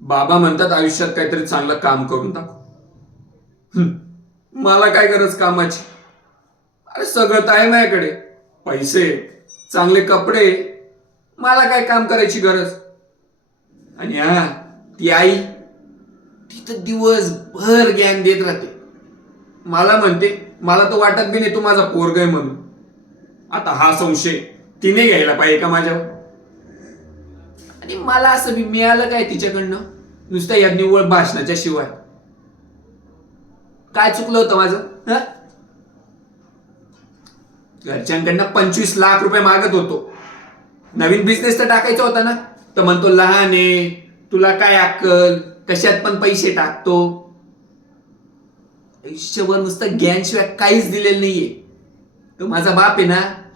बाबा म्हणतात आयुष्यात काहीतरी चांगलं काम करून दाखव. मला काय गरज कामाची? अरे सगळं तर आहे माझ्याकडे, पैसे, चांगले कपडे. मला काय काम करायची गरज? आणि हा, ती आई, ती तर दिवसभर ज्ञान देत राहते. मला म्हणते मला तर वाटत बी नाही तू माझा पोरगा आहे म्हणून. आता हा संशय तिने घ्यायला पाहिजे का माझ्यावर? आणि मला असं बी मिळालं काय तिच्याकडनं नुसतं या निव्वळ भाषणाच्या शिवाय? काय चुकलं होतं माझं? घरच्यांकडनं 25 लाख रुपये मागत होतो. नवीन बिझनेस तर टाकायचा होता ना, तर म्हणतो लहान आहे, तुला काय अक्कल, कशात पण पैसे टाकतो. आयुष्यभर नुसतं ज्ञान शिवाय काहीच दिलेलं नाहीये. तो माझा बाप आहे ना,